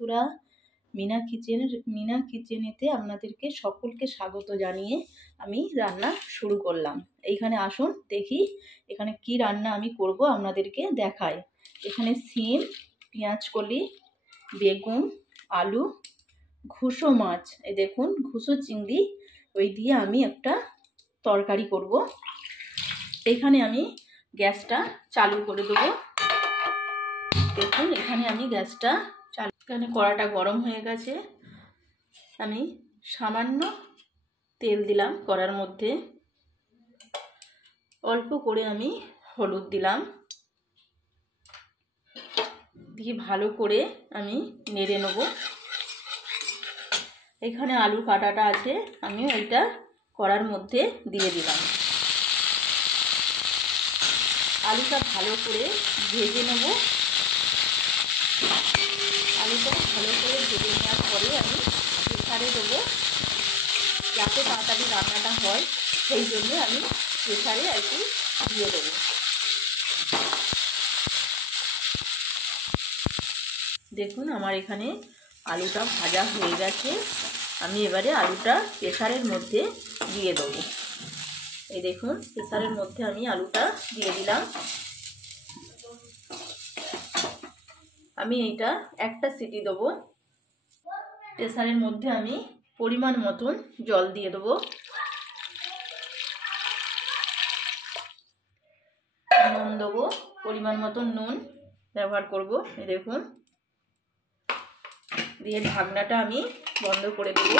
বন্ধুরা, মিনা কিচেনেতে আপনাদেরকে সকলকে স্বাগত জানিয়ে আমি রান্না শুরু করলাম। এইখানে আসুন দেখি এখানে কি রান্না আমি করব, আপনাদেরকে দেখাই। এখানে সিম, পেঁয়াজকলি, বেগুন, আলু, ঘুষো মাছ, এই দেখুন ঘুষো চিংড়ি, ওই দিয়ে আমি একটা তরকারি করব। এখানে আমি গ্যাসটা চালু করে দেবো। দেখুন এখানে আমি গ্যাসটা চালু, এখানে কড়াটা গরম হয়ে গেছে। আমি সামান্য তেল দিলাম কড়ার মধ্যে, অল্প করে আমি হলুদ দিলাম, দিয়ে ভালো করে আমি নেড়ে নেব। এখানে আলু কাটাটা আছে, আমি ওইটা কড়ার মধ্যে দিয়ে দিলাম। আলুটা ভালো করে ভেজে নেব। আলুটা ভালো করে ভেজে নেওয়ার পরে আমি প্রেসারে দেবো, যাতে তাড়াতাড়ি রান্নাটা হয়, সেই জন্য আমি প্রেসারে আর কি দিয়ে দেবো। দেখুন আমার এখানে আলুটা ভাজা হয়ে গেছে। আমি এবারে আলুটা প্রেসারের মধ্যে দিয়ে দেবো। এই দেখুন প্রেসারের মধ্যে আমি আলুটা দিয়ে দিলাম। আমি এইটা একটা সিটি দেবো। প্রেসারের মধ্যে আমি পরিমাণ মতন জল দিয়ে দেবো। নুন দেবো, পরিমাণ মতন নুন ব্যবহার করব। এই দেখুন, দিয়ে ঢাকনাটা আমি বন্ধ করে দেব।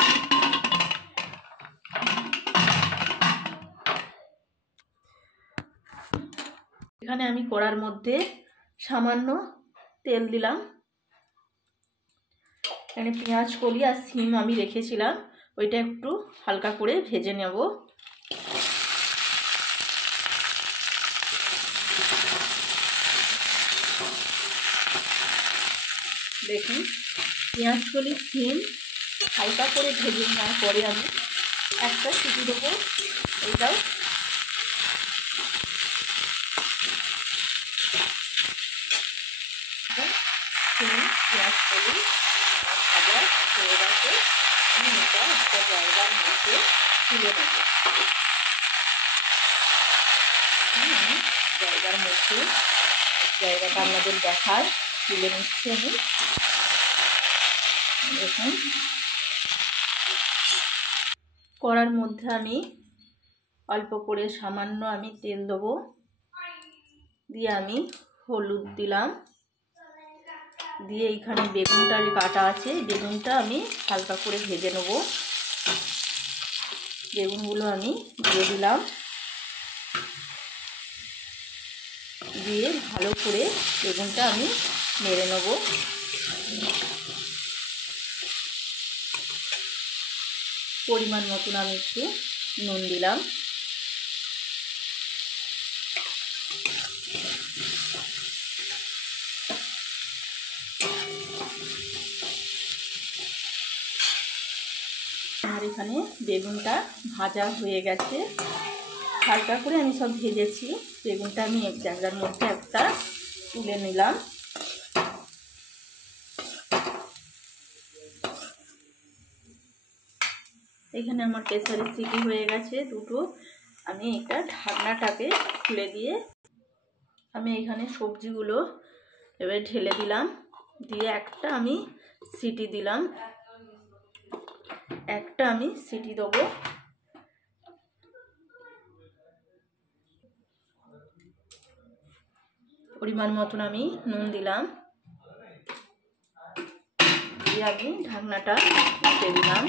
এখানে আমি কড়ার মধ্যে সামান্য তেল দিলাম। এখানে পেঁয়াজ কলি আর সিম আমি রেখেছিলাম, ওইটা একটু হালকা করে ভেজে নেব। দেখুন পেঁয়াজ কলি সিম হালকা করে ভেজে নেওয়ার পরে আমি একটা সিটি দেবো। এইটাও সিম পেঁয়াজ কলি ভাজা হয়ে গেছে। আমি এটা একটা জায়গার মধ্যে তুলে নেব। আমি জায়গাটা আপনাদের দেখার তুলে নিচ্ছি আমি। দেখুন কড়ার মধ্যে আমি অল্প করে সামান্য আমি তেল দেবো, দিয়ে আমি হলুদ দিলাম, দিয়ে এইখানে বেগুনটা কাটা আছে, বেগুনটা আমি হালকা করে ভেজে নেব। বেগুনগুলো আমি দিয়ে দিলাম, দিয়ে ভালো করে বেগুনটা আমি নেড়ে নেব। পরিমাণ মতন আমি একটু নুন দিলাম। আর এখানে বেগুনটা ভাজা হয়ে গেছে, হালকা করে আমি সব ভেজেছি। বেগুনটা আমি এক জায়গার মধ্যে একটা তুলে নিলাম। এখানে আমার প্রেসারের সিটি হয়ে গেছে দুটো। আমি একটা ঢাকনাটাকে খুলে দিয়ে আমি এখানে সবজিগুলো এবারে ঢেলে দিলাম, দিয়ে একটা আমি সিটি দিলাম, একটা আমি সিটি দেবো। পরিমাণ মতন আমি নুন দিলাম, দিয়ে আমি ঢাকনাটা দিয়ে দিলাম।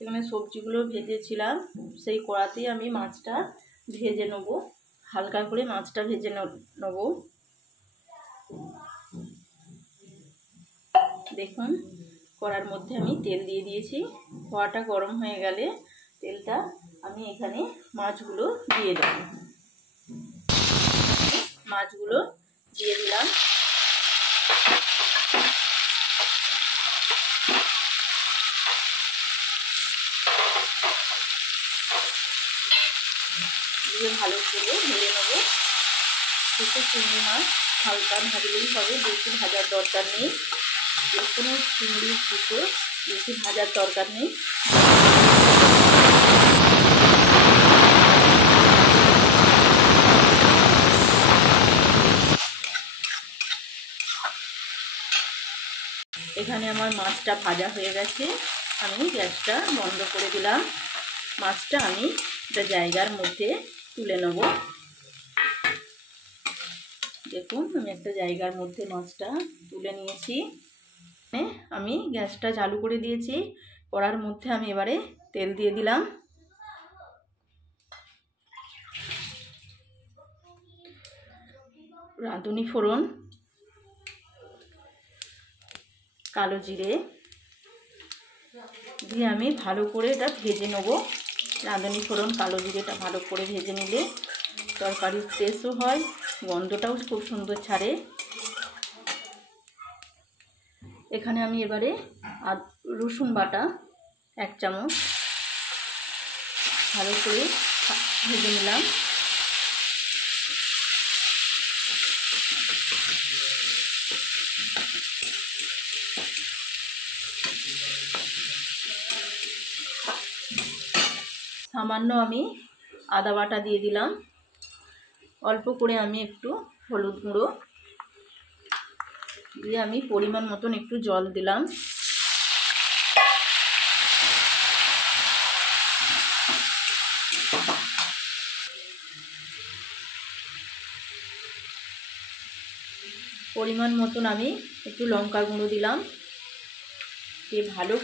এখানে সবজিগুলো ভেজেছিলাম, সেই কড়াতেই আমি মাছটা ভেজে নেব। হালকা করে মাছটা ভেজে নেব। দেখুন কড়ার মধ্যে আমি তেল দিয়ে দিয়েছি। কড়াটা গরম হয়ে গেলে তেলটা আমি এখানে মাছগুলো দিয়ে দেব। মাছগুলো দিয়ে দিলাম। দিয়ে ভালো করে নেড়ে নেব। ছোটো চিংড়ি মাছ হালকা ভাজলেই হবে, বেশি ভাজার দরকার নেই। যে কোনো চিংড়ির দুটো বেশি ভাজার দরকার নেই। এখানে আমার মাছটা ভাজা হয়ে গেছে, আমি গ্যাসটা বন্ধ করে দিলাম। মাছটা আমি একটা জায়গার মধ্যে তুলে নেব। দেখুন আমি একটা জায়গার মধ্যে মাছটা তুলে নিয়েছি। আমি গ্যাসটা চালু করে দিয়েছি। কড়ার মধ্যে আমি এবারে তেল দিয়ে দিলাম। রাঁধুনি ফোড়ন, কালো জিরে দিয়ে আমি ভালো করে এটা ভেজে নেব। রাঁধুনি ফোড়ন কালো জিরেটা ভালো করে ভেজে নিলে তরকারির টেস্টও হয়, গন্ধটাও খুব সুন্দর ছাড়ে। এখানে আমি এবারে রসুন বাটা 1 চামচ ভালো করে ভেজে নিলাম। সামান্য আমি আদা বাটা দিয়ে দিলাম। অল্প করে আমি একটু হলুদ গুঁড়ো দিয়ে আমি পরিমাণ মতন একটু জল দিলাম। পরিমাণ মতন আমি একটু লঙ্কার গুঁড়ো দিলাম, দিয়ে ভালো